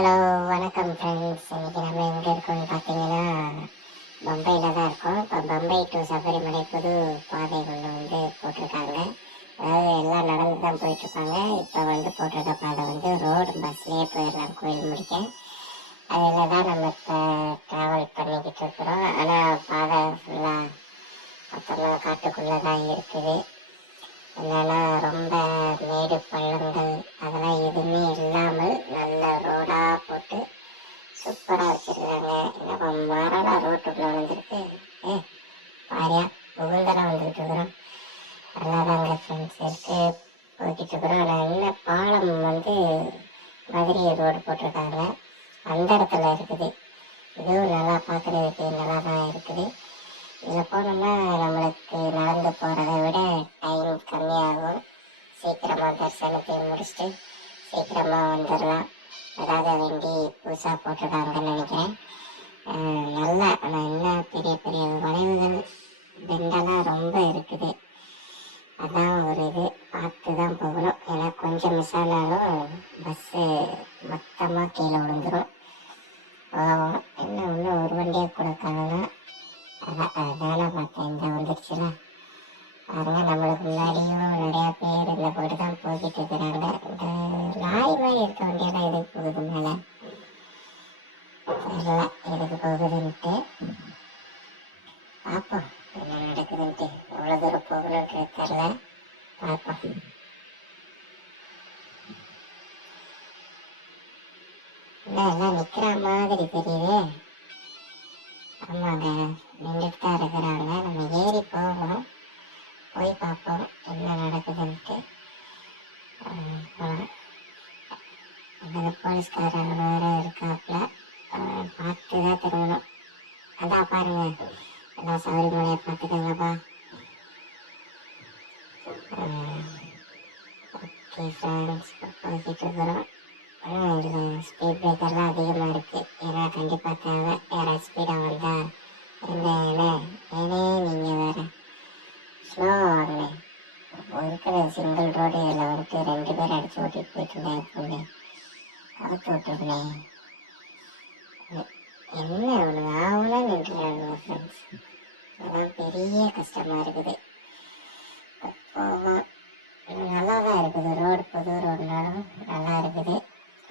Hello வணக்கம் friends இன்னைக்கு நம்ம எங்கே இருக்கோம்னு பார்த்தீங்கன்னா பம்பையில் தான் இருக்கோம். இப்போ பம்பை டு சபரிமலை புது பாதை ஒன்று வந்து போட்டிருக்காங்க. அதாவது எல்லாம் நடந்து தான் போயிட்டுருப்பாங்க. இப்போ வந்து போட்டிருக்க பாதை வந்து ரோடு பஸ்லேயே போயிடலாம் கோயில் முடிக்க. அதில் தான் நம்ம இப்போ ட்ராவல் பண்ணிக்கிட்டு இருக்கிறோம். ஆனால் பாதை ஃபுல்லாக மொத்தமாக காட்டுக்குள்ளே தான் இருக்குது. அதனால் ரொம்ப மேடு பள்ளங்கள் அதெல்லாம் எதுவுமே இல்லாமல் சூப்பராக வச்சிருக்காங்க என்னப்பா மரணா ரோட்டுக்குள்ள வந்திருக்கு ஏ பாரியா புகழ்ந்தெல்லாம் வந்துகிட்டு இருக்கிறோம். நல்லாதாங்க ஃப்ரெண்ட்ஸ் இருக்கு. போய்கிட்டு இருக்கிறோம். ஆனால் என்ன பாலம் வந்து மதுரை ரோடு போட்டிருக்காங்க. அந்த இடத்துல இருக்குது. இதுவும் நல்லா பார்க்குறதுக்கு நல்லா தான் இருக்குது. இதில் போனோம்னா நம்மளுக்கு நடந்து போகிறத விட டைம் கம்மியாகும். சீக்கிரமாக தரிசனத்தை முடிச்சுட்டு சீக்கிரமாக வந்துடலாம். ஏதாவது வேண்டி புதுசாக போட்டிருக்காங்கன்னு நினைக்கிறேன். நல்ல நல்லா ஆனால் என்ன பெரிய பெரிய வளைவுகள் பெண்டெல்லாம் ரொம்ப இருக்குது. அதான் ஒரு இது. பார்த்து தான் போகணும். ஏன்னா கொஞ்சம் மிஸ் ஆனாலும் பஸ்ஸு மொத்தமாக கீழே விழுந்துடும் போவோம். என்ன இன்னும் ஒரு வண்டியை கொடுக்காங்கன்னா அதான் வேலை பார்த்தேன். இந்த வந்துருச்சுல. பாருங்க நம்மளுக்கு முன்னாடியும் நிறையா பேர் இதில் போட்டு தான் போய்கிட்டு இருக்கிறாங்க. இந்த லாரி மாதிரி இருக்க வண்டியெல்லாம் எதுக்கு போகுது மேலே? தெரியல எதுக்கு போகுதுன்ட்டு. பார்ப்போம் என்ன நடக்குதுன்ட்டு. எவ்வளோ தூரம் போகணுன்றது தெரில பார்ப்போம். இல்லை எல்லாம் நிற்கிற மாதிரி தெரியுது. ஆமாங்க நின்றுட்டு தான் இருக்கிறாங்க. நம்ம ஏறி போகணும் போய் பார்ப்போம் என்ன நடக்குதுன்ட்டு. ஆஹ் போலாம். அந்த போலீஸ்காரங்க வேற இருக்காப்புல பார்த்து தான் திரும்பணும் அதான் பாருங்க. எல்லாம் சபரிமலையை பார்த்துக்கங்கப்பா. ஓகே ஃப்ரெண்ட்ஸ் போய்கிட்டு இருக்கிறோம். ஆனால் இதில் ஸ்பீட் பிரேக்கர்லாம் அதிகமாக இருக்குது ஏன்னா கண்டிப்பாக தேவை. யாராவது ஸ்பீடாக வந்தால் இந்த ஏனே நீங்கள் வேறு. ஸ்லோ வாங்கினேன் இருக்கிற சிங்கிள் ரோடு இதில் வந்துட்டு ரெண்டு பேர் அடித்து ஓட்டிட்டு போயிட்டு இருந்தேன் பார்த்து கவுத்து விட்டுருந்தேன். என்ன அவனு? ஆகுனா நின்றுறானுங்க ஃப்ரெண்ட்ஸ் அதான் பெரிய கஷ்டமாக இருக்குது. போவோம் நல்லா தான் இருக்குது. ரோடு புது ரோடுனாலும் நல்லா இருக்குது.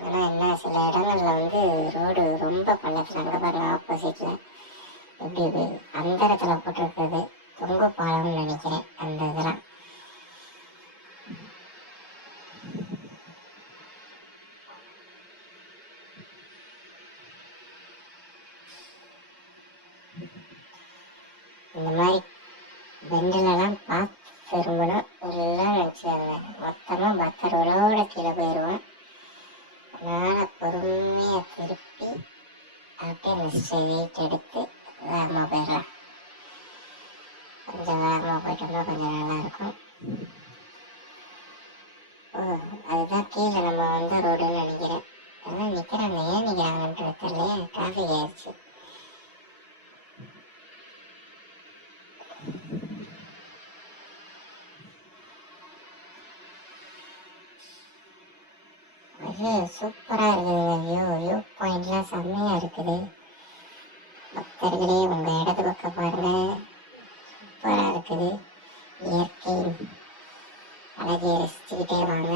ஆனால் என்ன சில இடங்கள்ல வந்து ரோடு ரொம்ப பள்ளத்தில் அங்கே பாருங்க ஆப்போசிட்டில் எப்படி இது? அந்த ரொம்ப பாடம்னு பாலம்னு நினைக்கிறேன் அந்த இதெல்லாம். இந்த மாதிரி பெண்டிலெல்லாம் பார்த்து திரும்பணும். எல்லாம் நினச்சிருந்தேன் மொத்தமாக பத்தரோட கீழே போயிடுவோம். அதனால் பொறுமையாக திருப்பி அப்படியே நெக்ஸ்ட் ஸ்ட்ரெயிட் எடுத்து வேகமாக போயிடலாம் கொஞ்சம் வேகமாக போயிட்டோம்னா கொஞ்சம் நல்லா இருக்கும் ஓ அதுதான் கீழே நம்ம வந்த ரோடுன்னு நினைக்கிறேன் எல்லாம் நிற்கிறாங்க ஏன் நிற்கிறாங்கன்றது தெரியலையே டிராஃபிக் ஆயிடுச்சு அது சூப்பராக இருக்குது வியூ வியூ பாயிண்ட்லாம் செம்மையாக இருக்குது பக்தர்களே உங்கள் இடது பக்கம் பாருங்க சூப்பராக இருக்குது இயற்கை அழகிய ரசிச்சுக்கிட்டே வாங்க.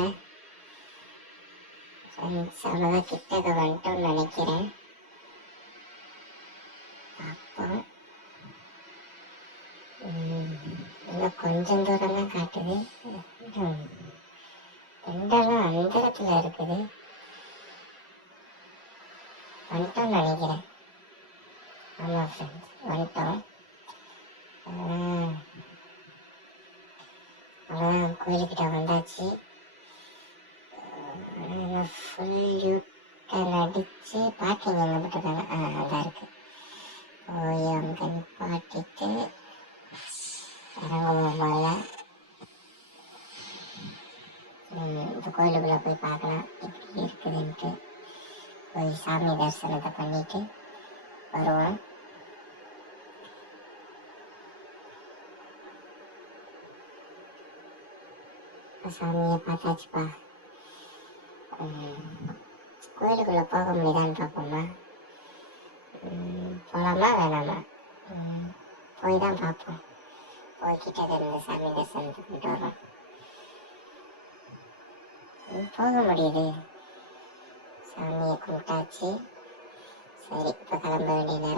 ஃப்ரெண்ட்ஸ் கிட்டக கிட்டக்க வந்துட்டோம்னு நினைக்கிறேன். அப்போ இன்னும் கொஞ்சம் தூரம் தான் காட்டுது. ரெண்டெல்லாம் அந்தரத்தில் இருக்குது. வந்துட்டோம்னு நினைக்கிறேன். ஆமாம் ஃப்ரெண்ட்ஸ் வந்துட்டோம். அவ்வளோதான் கோயிலுக்கிட்ட வந்தாச்சு. ஃபுல் யூட்டன் அடித்து பார்க்கிங் எங்கே போட்டிருக்காங்க ஆ அதான் இருக்கு. போய் அங்கே நிப்பாட்டிட்டு இறங்குவோம் முதல்ல இந்த கோயிலுக்குள்ளே போய் பார்க்கலாம் எப்படி இருக்குதுன்ட்டு. போய் சாமி தரிசனத்தை பண்ணிட்டு வருவோம். சாமியை பார்த்தாச்சுப்பா ம், கோயிலுக்குள்ளே போக முடியுதான்னு பார்ப்போமா ம், போலாமா வேணாமா ம், போய் தான் பார்ப்போம் போய் கிட்ட இருந்து சாமி தரிசனத்தை பண்ணிட்டு வரோம் ம், போக முடியுது சாமியை கும்பிட்டாச்சு சரி இப்போ கிளம்ப வேண்டிய நேரம்